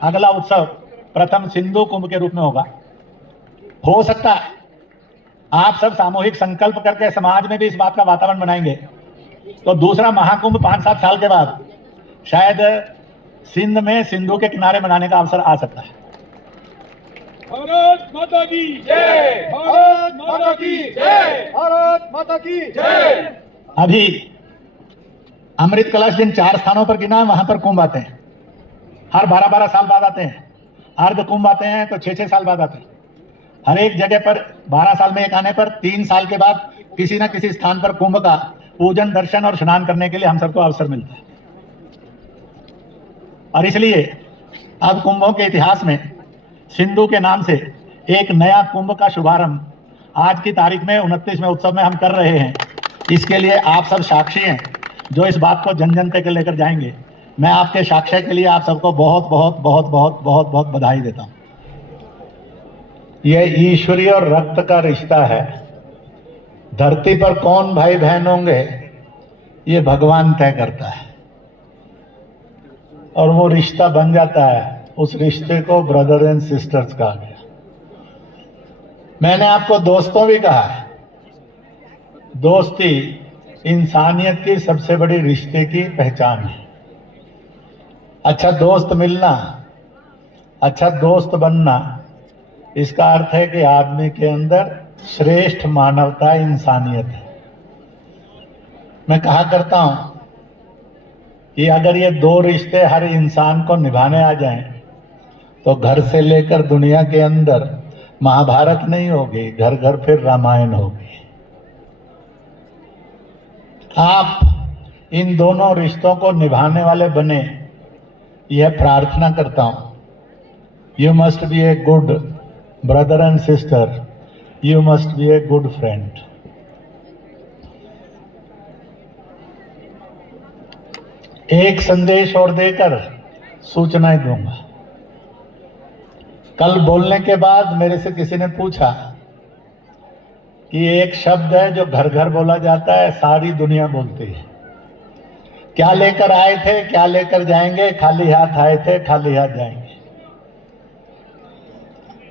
अगला उत्सव प्रथम सिंधु कुंभ के रूप में होगा। हो सकता है आप सब सामूहिक संकल्प करके समाज में भी इस बात का वातावरण बनाएंगे तो दूसरा महाकुंभ 5-7 साल के बाद शायद सिंध में सिंधु के किनारे मनाने का अवसर आ सकता है। भारत माता की जय, भारत माता की जय, भारत माता की जय। अभी अमृत कलश जिन 4 स्थानों पर गिना है वहां पर कुंभ आते हैं, हर 12-12 साल बाद आते हैं। अर्ध कुंभ आते हैं तो 6-6 साल बाद आते हैं। हर एक जगह पर 12 साल में एक आने पर 3 साल के बाद किसी न किसी स्थान पर कुंभ का पूजन, दर्शन और स्नान करने के लिए हम सबको अवसर मिलता है। और इसलिए अब कुंभों के इतिहास में सिंधु के नाम से एक नया कुंभ का शुभारंभ आज की तारीख में 29वें उत्सव में हम कर रहे हैं। इसके लिए आप सब साक्षी हैं जो इस बात को जन जन तक लेकर जाएंगे। मैं आपके साक्ष्य के लिए आप सबको बहुत बहुत बहुत बहुत बहुत बहुत बधाई देता हूं। यह ईश्वरीय और रक्त का रिश्ता है। धरती पर कौन भाई बहन होंगे ये भगवान तय करता है और वो रिश्ता बन जाता है। उस रिश्ते को ब्रदर एंड सिस्टर्स कहा गया। मैंने आपको दोस्तों भी कहा है। दोस्ती इंसानियत की सबसे बड़ी रिश्ते की पहचान है। अच्छा दोस्त मिलना, अच्छा दोस्त बनना, इसका अर्थ है कि आदमी के अंदर श्रेष्ठ मानवता, इंसानियत है। मैं कहा करता हूं कि अगर ये 2 रिश्ते हर इंसान को निभाने आ जाएं तो घर से लेकर दुनिया के अंदर महाभारत नहीं होगी, घर घर फिर रामायण होगी। आप इन दोनों रिश्तों को निभाने वाले बने, यह प्रार्थना करता हूं। You must be a good brother and sister, you must be a good friend. एक संदेश और देकर सूचनाएं दूंगा। कल बोलने के बाद मेरे से किसी ने पूछा कि एक शब्द है जो घर घर बोला जाता है, सारी दुनिया बोलती है। क्या लेकर आए थे, क्या लेकर जाएंगे, खाली हाथ आए थे, खाली हाथ जाएंगे।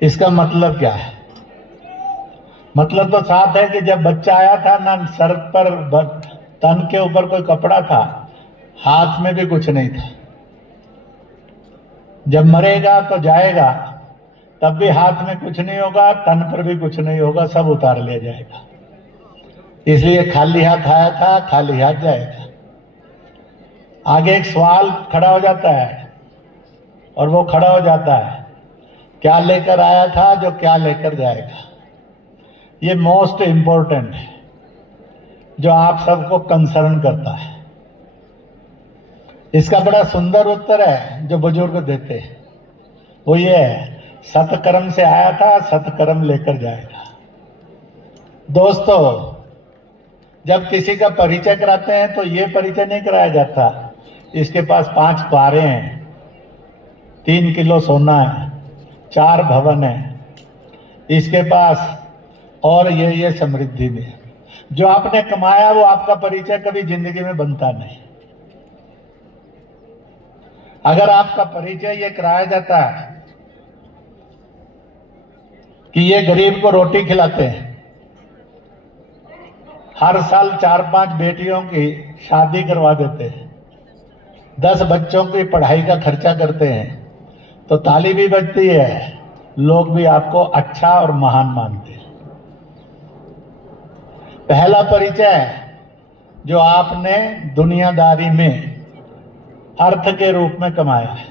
इसका मतलब क्या है? मतलब तो साफ है कि जब बच्चा आया था ना सर पर तन के ऊपर कोई कपड़ा था, हाथ में भी कुछ नहीं था। जब मरेगा तो जाएगा, तब भी हाथ में कुछ नहीं होगा, तन पर भी कुछ नहीं होगा, सब उतार लिया जाएगा। इसलिए खाली हाथ आया था, खाली हाथ जाएगा। आगे एक सवाल खड़ा हो जाता है और वो खड़ा हो जाता है, क्या लेकर आया था जो क्या लेकर जाएगा। ये मोस्ट इंपॉर्टेंट है जो आप सबको कंसर्न करता है। इसका बड़ा सुंदर उत्तर है जो बुजुर्ग देते हैं। वो ये है, सत्कर्म से आया था, सत्कर्म लेकर जाएगा। दोस्तों, जब किसी का परिचय कराते हैं तो ये परिचय नहीं कराया जाता, इसके पास 5 कारें हैं, 3 किलो सोना है, 4 भवन है, इसके पास और ये समृद्धि भी है। जो आपने कमाया वो आपका परिचय कभी जिंदगी में बनता नहीं। अगर आपका परिचय ये कराया जाता है कि ये गरीब को रोटी खिलाते हैं, हर साल 4-5 बेटियों की शादी करवा देते हैं, 10 बच्चों की पढ़ाई का खर्चा करते हैं, तो ताली भी बजती है, लोग भी आपको अच्छा और महान मानते हैं। पहला परिचय जो आपने दुनियादारी में अर्थ के रूप में कमाया है,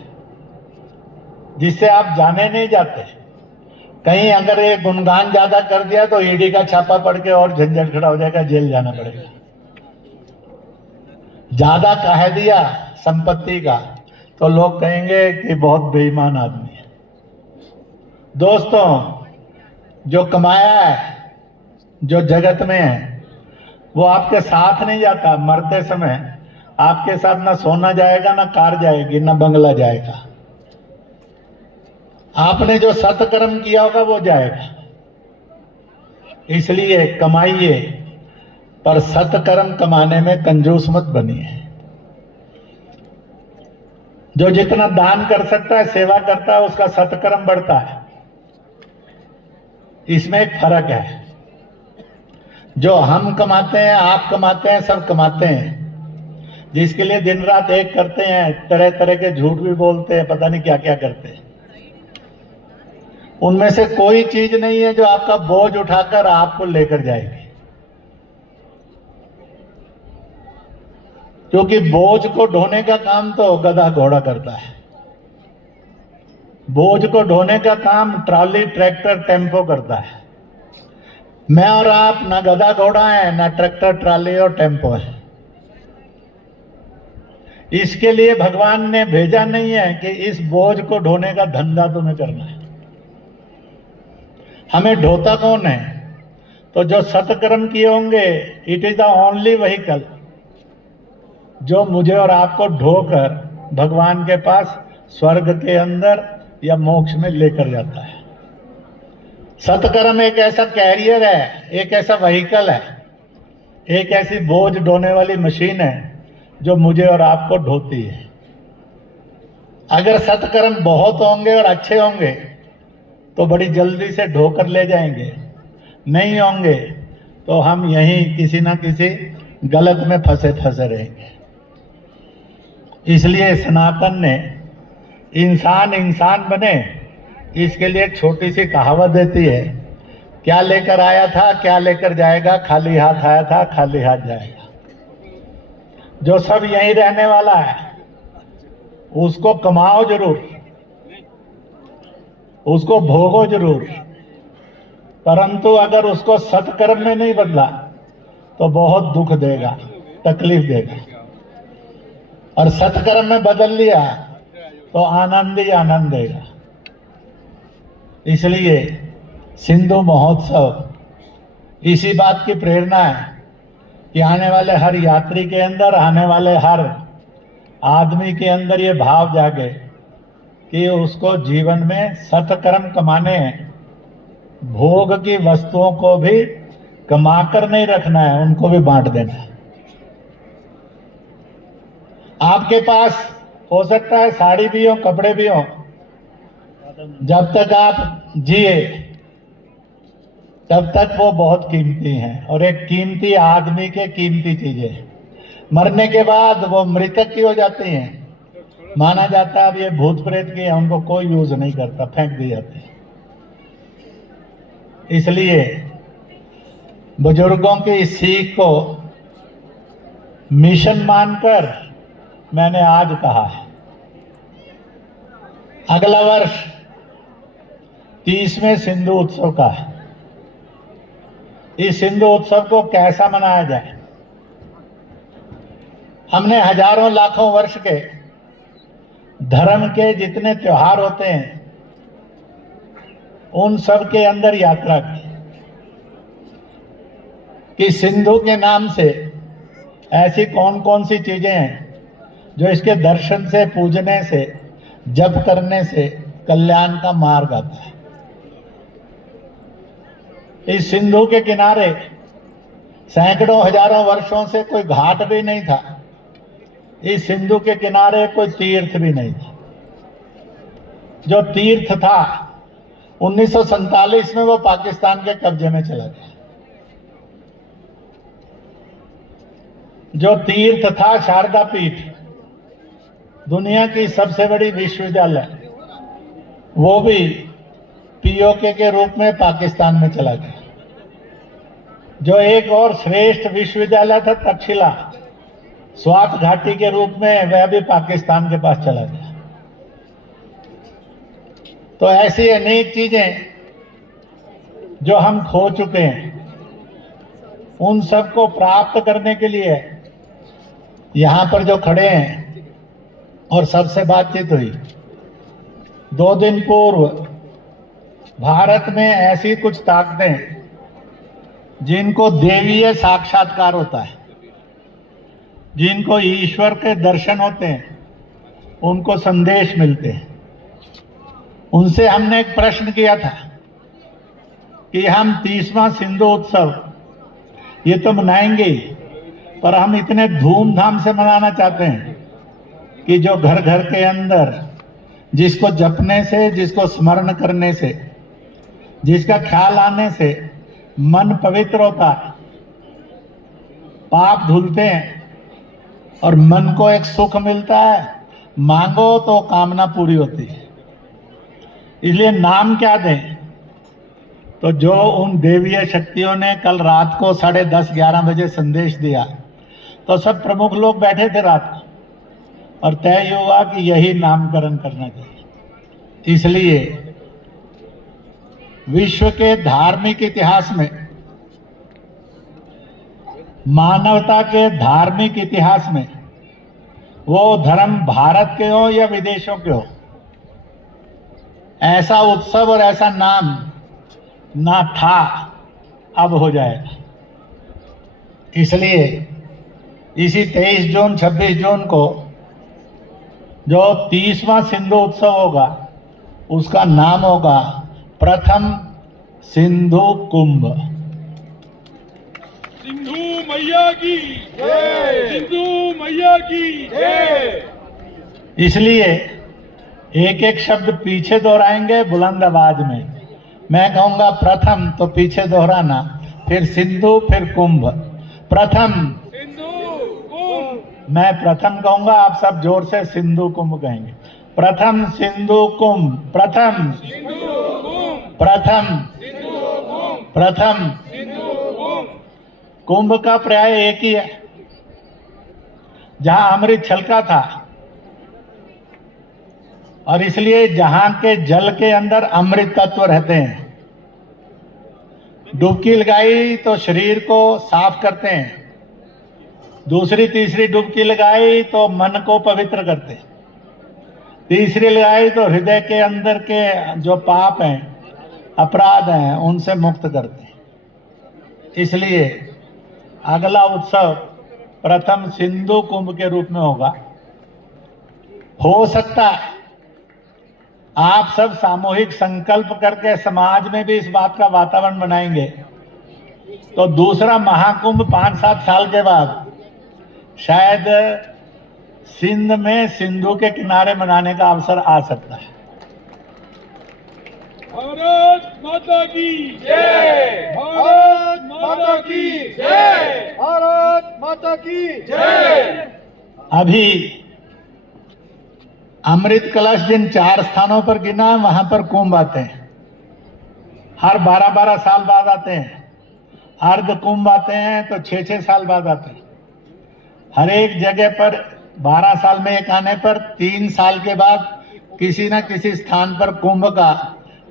जिससे आप जाने नहीं जाते। कहीं अगर ये गुणगान ज्यादा कर दिया तो ईडी का छापा पड़ के और झंझट खड़ा हो जाएगा, जेल जाना पड़ेगा। ज्यादा कह दिया संपत्ति का तो लोग कहेंगे कि बहुत बेईमान आदमी है। दोस्तों, जो कमाया है, जो जगत में है, वो आपके साथ नहीं जाता। मरते समय आपके साथ ना सोना जाएगा, ना कार जाएगी, ना बंगला जाएगा। आपने जो सत्कर्म किया होगा वो जाएगा। इसलिए कमाइए, पर सत्कर्म कमाने में कंजूस मत बनिए। जो जितना दान कर सकता है, सेवा करता है, उसका सत्कर्म बढ़ता है। इसमें एक फर्क है। जो हम कमाते हैं, आप कमाते हैं, सब कमाते हैं, जिसके लिए दिन रात एक करते हैं, तरह तरह के झूठ भी बोलते हैं, पता नहीं क्या क्या करते हैं, उनमें से कोई चीज नहीं है जो आपका बोझ उठाकर आपको लेकर जाएगी। क्योंकि बोझ को ढोने का काम तो गधा घोड़ा करता है, बोझ को ढोने का काम ट्रॉली, ट्रैक्टर, टेम्पो करता है। मैं और आप ना गधा घोड़ा है, ना ट्रैक्टर, ट्रॉली और टेम्पो है। इसके लिए भगवान ने भेजा नहीं है कि इस बोझ को ढोने का धंधा तुम्हें करना है। हमें ढोता कौन है? तो जो सत्कर्म किए होंगे, it is the only vehicle जो मुझे और आपको ढोकर भगवान के पास, स्वर्ग के अंदर या मोक्ष में लेकर जाता है। सत्कर्म एक ऐसा कैरियर है, एक ऐसा व्हीकल है, एक ऐसी बोझ ढोने वाली मशीन है जो मुझे और आपको ढोती है। अगर सत्कर्म बहुत होंगे और अच्छे होंगे तो बड़ी जल्दी से ढोकर ले जाएंगे, नहीं होंगे तो हम यहीं किसी ना किसी गलत में फंसे रहेंगे। इसलिए सनातन ने इंसान इंसान बने, इसके लिए एक छोटी सी कहावत देती है, क्या लेकर आया था, क्या लेकर जाएगा, खाली हाथ आया था, खाली हाथ जाएगा। जो सब यहीं रहने वाला है उसको कमाओ जरूर, उसको भोगो जरूर, परंतु अगर उसको सत्कर्म में नहीं बदला तो बहुत दुख देगा, तकलीफ देगा। और सत्कर्म में बदल लिया तो आनंद ही आनंद देगा। इसलिए सिंधु महोत्सव इसी बात की प्रेरणा है कि आने वाले हर यात्री के अंदर, आने वाले हर आदमी के अंदर ये भाव जागे कि उसको जीवन में सत्कर्म कमाने हैं। भोग की वस्तुओं को भी कमाकर नहीं रखना है, उनको भी बांट देना है। आपके पास हो सकता है साड़ी भी हो, कपड़े भी हो, जब तक आप जिए तब तक वो बहुत कीमती हैं, और एक कीमती आदमी के कीमती चीजें मरने के बाद वो मृतक की हो जाती हैं। माना जाता है अब ये भूत प्रेत की है, उनको कोई यूज नहीं करता, फेंक दी जाती है। इसलिए बुजुर्गों की इस सीख को मिशन मानकर मैंने आज कहा है, अगला वर्ष 30वें सिंधु उत्सव का है। इस सिंधु उत्सव को कैसा मनाया जाए? हमने हजारों लाखों वर्ष के धर्म के जितने त्योहार होते हैं उन सब के अंदर यात्रा की कि सिंधु के नाम से ऐसी कौन कौन सी चीजें हैं जो इसके दर्शन से, पूजने से, जप करने से कल्याण का मार्ग आता है। इस सिंधु के किनारे सैकड़ों हजारों वर्षों से कोई घाट भी नहीं था। इस सिंधु के किनारे कोई तीर्थ भी नहीं था। जो तीर्थ था 1947 में वो पाकिस्तान के कब्जे में चला गया। जो तीर्थ था शारदा पीठ, दुनिया की सबसे बड़ी विश्वविद्यालय, वो भी पीओके के रूप में पाकिस्तान में चला गया। जो एक और श्रेष्ठ विश्वविद्यालय था तक्षशिला, स्वात घाटी के रूप में, वह भी पाकिस्तान के पास चला गया। तो ऐसी अनेक चीजें जो हम खो चुके हैं, उन सबको प्राप्त करने के लिए यहां पर जो खड़े हैं और सबसे बातचीत हुई, 2 दिन पूर्व भारत में ऐसी कुछ ताकतें जिनको देवीय साक्षात्कार होता है, जिनको ईश्वर के दर्शन होते हैं, उनको संदेश मिलते हैं, उनसे हमने एक प्रश्न किया था कि हम 30वां सिंधु उत्सव ये तो मनाएंगे ही, पर हम इतने धूमधाम से मनाना चाहते हैं कि जो घर घर के अंदर जिसको जपने से, जिसको स्मरण करने से, जिसका ख्याल आने से मन पवित्र होता है, पाप धुलते हैं और मन को एक सुख मिलता है, मांगो तो कामना पूरी होती है। इसलिए नाम क्या दें? तो जो उन देवीय शक्तियों ने कल रात को 10:30-11 बजे संदेश दिया, तो सब प्रमुख लोग बैठे थे रात को और तय हुआ कि यही नामकरण करना चाहिए। इसलिए विश्व के धार्मिक इतिहास में, मानवता के धार्मिक इतिहास में, वो धर्म भारत के हो या विदेशों के हो, ऐसा उत्सव और ऐसा नाम ना था, अब हो जाएगा। इसलिए इसी 23 जून 26 जून को जो 30वां सिंधु उत्सव होगा, उसका नाम होगा प्रथम सिंधु कुंभ। सिंधु मैया की जय, सिंधु मैया की जय। इसलिए एक एक शब्द पीछे दोहराएंगे बुलंद आवाज में। मैं कहूंगा प्रथम तो पीछे दोहराना, फिर सिंधु, फिर कुंभ। प्रथम सिंधु कुंभ, मैं प्रथम कहूंगा, आप सब जोर से सिंधु कुंभ कहेंगे। प्रथम सिंधु कुंभ, प्रथम सिंधु कुंभ, प्रथम सिंधु कुंभ, प्रथम। सिंधु कुंभ। कुंभ का पर्याय एक ही है, जहां अमृत छलका था, और इसलिए जहां के जल के अंदर अमृत तत्व रहते हैं। डुबकी लगाई तो शरीर को साफ करते हैं, दूसरी तीसरी डुबकी लगाई तो मन को पवित्र करते हैं, तीसरी लगाई तो हृदय के अंदर के जो पाप हैं, अपराध हैं, उनसे मुक्त करते हैं। इसलिए अगला उत्सव प्रथम सिंधु कुंभ के रूप में होगा। हो सकता है आप सब सामूहिक संकल्प करके समाज में भी इस बात का वातावरण बनाएंगे, तो दूसरा महाकुंभ 5-7 साल के बाद शायद सिंध में सिंधु के किनारे मनाने का अवसर आ सकता है। भारत माता की जय, भारत माता की जय, भारत माता की जय। अभी अमृत कलश जिन 4 स्थानों पर गिना, वहां पर कुंभ आते हैं, हर 12-12 साल बाद आते हैं। अर्ध कुंभ आते हैं तो 6-6 साल बाद आते हैं। हर एक जगह पर 12 साल में एक आने पर 3 साल के बाद किसी न किसी स्थान पर कुंभ का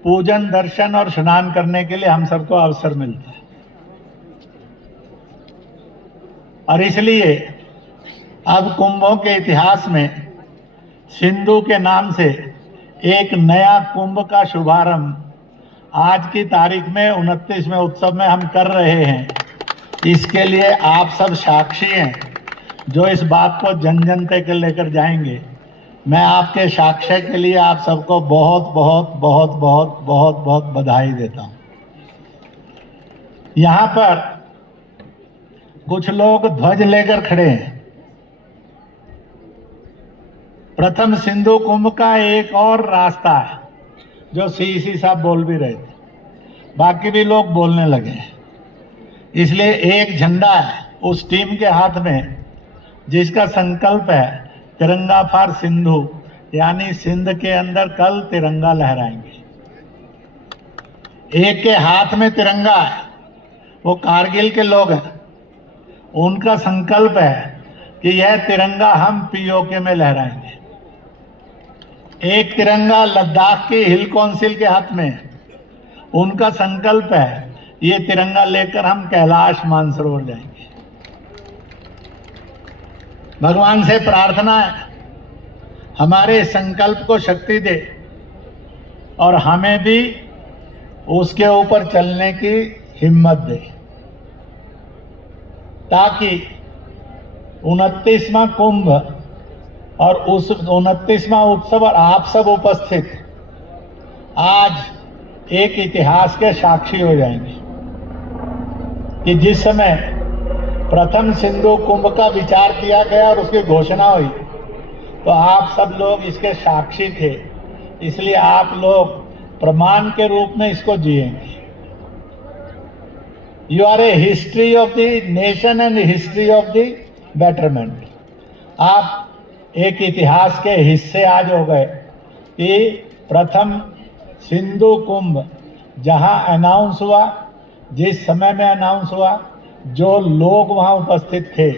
पूजन, दर्शन और स्नान करने के लिए हम सबको अवसर मिलता है। और इसलिए अब कुंभों के इतिहास में सिंधु के नाम से एक नया कुंभ का शुभारंभ आज की तारीख में 29वें उत्सव में हम कर रहे हैं। इसके लिए आप सब साक्षी हैं, जो इस बात को जन जन तक लेकर जाएंगे। मैं आपके साक्ष्य के लिए आप सबको बहुत बहुत बहुत बहुत बहुत बहुत बधाई देता हूं। यहां पर कुछ लोग ध्वज लेकर खड़े हैं। प्रथम सिंधु कुंभ का एक और रास्ता है, जो सीसी साहब बोल भी रहे थे, बाकी भी लोग बोलने लगे हैं। इसलिए एक झंडा है उस टीम के हाथ में, जिसका संकल्प है तिरंगा फॉर सिंधु, यानी सिंध के अंदर कल तिरंगा लहराएंगे। एक के हाथ में तिरंगा है, वो कारगिल के लोग हैं, उनका संकल्प है कि यह तिरंगा हम पीओके में लहराएंगे। एक तिरंगा लद्दाख की हिल काउंसिल के हाथ में है, उनका संकल्प है ये तिरंगा लेकर हम कैलाश मानसरोवर जाएंगे। भगवान से प्रार्थना है हमारे संकल्प को शक्ति दे और हमें भी उसके ऊपर चलने की हिम्मत दे, ताकि 29वां कुंभ और उस 29वां उत्सव और आप सब उपस्थित आज एक इतिहास के साक्षी हो जाएंगे कि जिस समय प्रथम सिंधु कुंभ का विचार किया गया और उसकी घोषणा हुई, तो आप सब लोग इसके साक्षी थे, इसलिए आप लोग प्रमाण के रूप में इसको जिएंगे। You are a history of the nation and history of the betterment. आप एक इतिहास के हिस्से आज हो गए कि प्रथम सिंधु कुंभ जहां अनाउंस हुआ, जिस समय में अनाउंस हुआ, जो लोग वहां उपस्थित थे,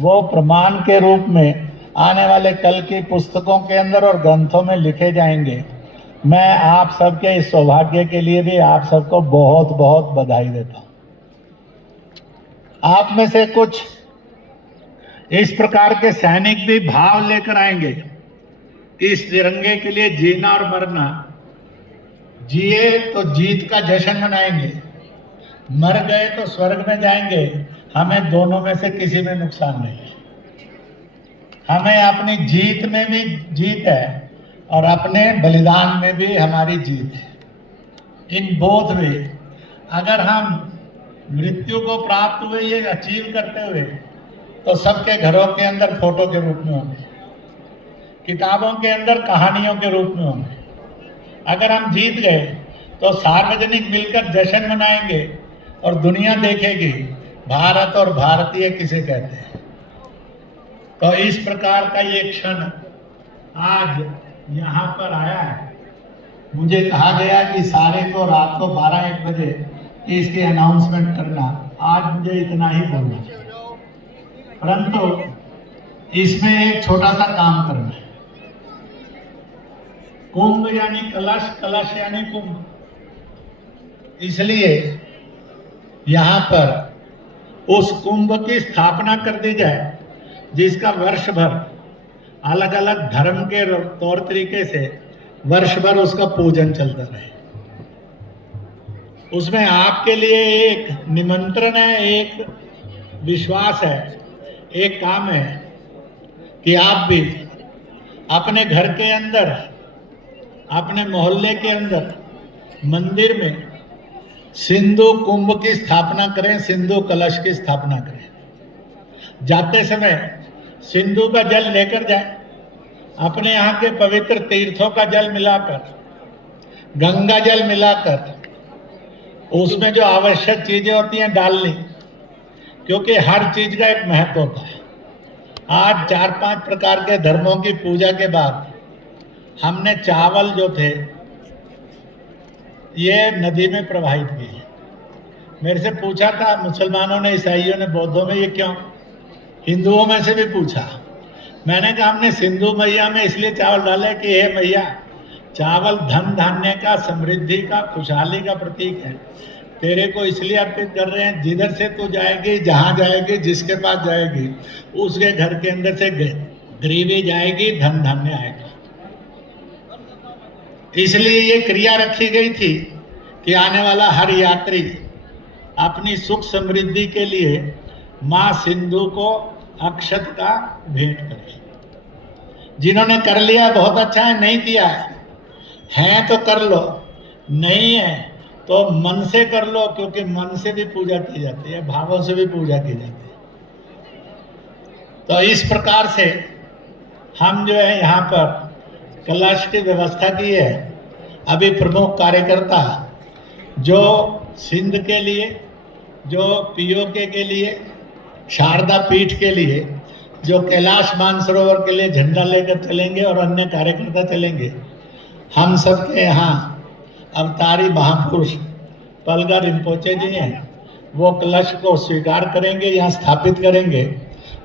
वो प्रमाण के रूप में आने वाले कल की पुस्तकों के अंदर और ग्रंथों में लिखे जाएंगे। मैं आप सबके इस सौभाग्य के लिए भी आप सबको बहुत बहुत बधाई देता हूं। आप में से कुछ इस प्रकार के सैनिक भी भाव लेकर आएंगे कि इस तिरंगे के लिए जीना और मरना, जिए तो जीत का जश्न मनाएंगे, मर गए तो स्वर्ग में जाएंगे, हमें दोनों में से किसी में नुकसान नहीं है। हमें अपनी जीत में भी जीत है और अपने बलिदान में भी हमारी जीत है। इन बोथ वे अगर हम मृत्यु को प्राप्त हुए, ये अचीव करते हुए, तो सबके घरों के अंदर फोटो के रूप में होंगे, किताबों के अंदर कहानियों के रूप में होंगे। अगर हम जीत गए तो सार्वजनिक मिलकर जश्न मनाएंगे और दुनिया देखेगी भारत और भारतीय किसे कहते हैं। तो इस प्रकार का ये क्षण आज यहाँ पर आया है। मुझे कहा गया कि सारे को रात को 12-1 बजे इसकी अनाउंसमेंट करना, आज मुझे इतना ही बोलना, परंतु इसमें एक छोटा सा काम करना है। कुंभ यानी कलश, कलश यानी कुंभ, इसलिए यहाँ पर उस कुंभ की स्थापना कर दी जाए जिसका वर्ष भर अलग अलग धर्म के तौर तरीके से वर्ष भर उसका पूजन चलता रहे। उसमें आपके लिए एक निमंत्रण है, एक विश्वास है, एक काम है कि आप भी अपने घर के अंदर, अपने मोहल्ले के अंदर मंदिर में सिंधु कुंभ की स्थापना करें, सिंधु कलश की स्थापना करें। जाते समय सिंधु का जल लेकर जाए, अपने यहाँ के पवित्र तीर्थों का जल मिलाकर, गंगा जल मिलाकर, उसमें जो आवश्यक चीजें होती हैं डालनी, क्योंकि हर चीज का एक महत्व होता है। आज 4-5 प्रकार के धर्मों की पूजा के बाद हमने चावल जो थे ये नदी में प्रवाहित किए। मेरे से पूछा था मुसलमानों ने, ईसाइयों ने, बौद्धों में, ये क्यों? हिंदुओं में से भी पूछा। मैंने कहा हमने सिंधु मैया में इसलिए चावल डाले कि हे मैया, चावल धन धान्य का, समृद्धि का, खुशहाली का प्रतीक है। तेरे को इसलिए अर्पित कर रहे हैं, जिधर से तू जाएगी, जहाँ जाएगी, जिसके पास जाएगी, उसके घर के अंदर से गरीबी जाएगी, धन धान्य आएगा। इसलिए ये क्रिया रखी गई थी कि आने वाला हर यात्री अपनी सुख समृद्धि के लिए माँ सिंधु को अक्षत का भेंट करे। जिन्होंने कर लिया बहुत अच्छा है, नहीं किया है तो कर लो, नहीं है तो मन से कर लो, क्योंकि मन से भी पूजा की जाती है, भावों से भी पूजा की जाती है। तो इस प्रकार से हम जो है यहाँ पर कलश की व्यवस्था की है। अभी प्रमुख कार्यकर्ता जो सिंध के लिए, जो पीओके के लिए, शारदा पीठ के लिए, जो कैलाश मानसरोवर के लिए झंडा लेकर चलेंगे और अन्य कार्यकर्ता चलेंगे, हम सब के यहाँ अवतारी महापुरुष पलगा रिम्पोचे जी हैं। वो कलश को स्वीकार करेंगे, यहाँ स्थापित करेंगे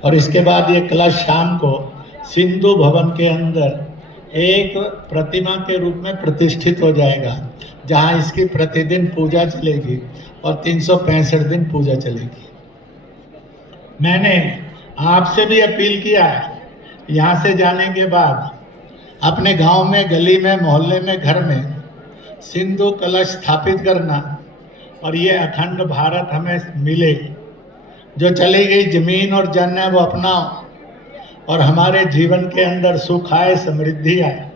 और इसके बाद ये कलश शाम को सिंधु भवन के अंदर एक प्रतिमा के रूप में प्रतिष्ठित हो जाएगा, जहाँ इसकी प्रतिदिन पूजा चलेगी और 365 दिन पूजा चलेगी। मैंने आपसे भी अपील किया है, यहाँ से जाने के बाद अपने गांव में, गली में, मोहल्ले में, घर में सिंधु कलश स्थापित करना और ये अखंड भारत हमें मिले। जो चली गई जमीन और जन है वो अपनाओ और हमारे जीवन के अंदर सुख आए, समृद्धि आए,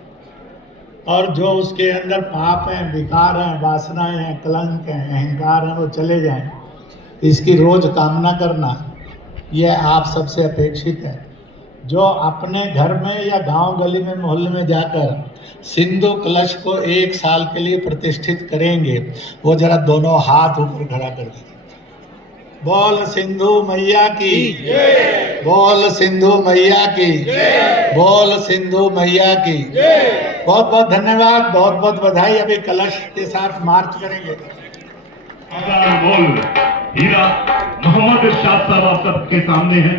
और जो उसके अंदर पाप हैं, विकार हैं, वासनाएं हैं, कलंक हैं, अहंकार हैं, वो चले जाएं। इसकी रोज कामना करना यह आप सबसे अपेक्षित है। जो अपने घर में या गांव गली में मोहल्ले में जाकर सिंधु कलश को 1 साल के लिए प्रतिष्ठित करेंगे, वो जरा दोनों हाथ ऊपर खड़ा कर देंगे। बोल सिंधु मैया की, बोल सिंधु मैया की, बोल सिंधु मैया की। बहुत बहुत धन्यवाद, बहुत बहुत बधाई। अभी कलश के साथ मार्च करेंगे। बोल हीरा मोहम्मद इरशाद साहब आप सबके सामने हैं।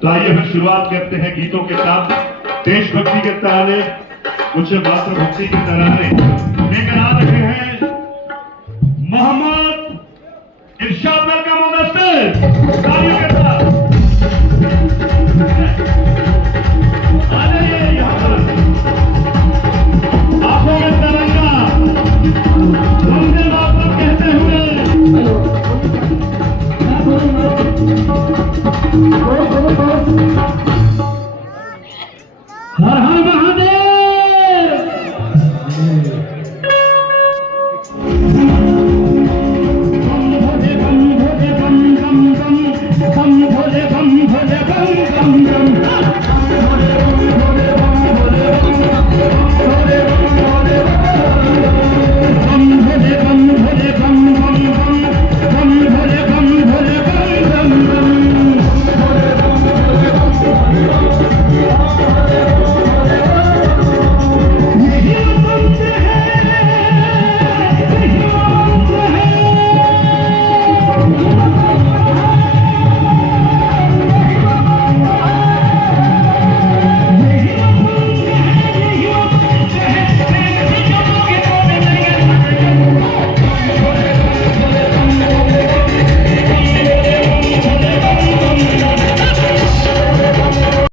तो आइए फिर शुरुआत करते हैं गीतों के साथ। देशभक्ति के तराने, कुछ राष्ट्रभक्ति के तराने लेकर आ रहे हैं Mohammad Irshad. Welcome on the stage.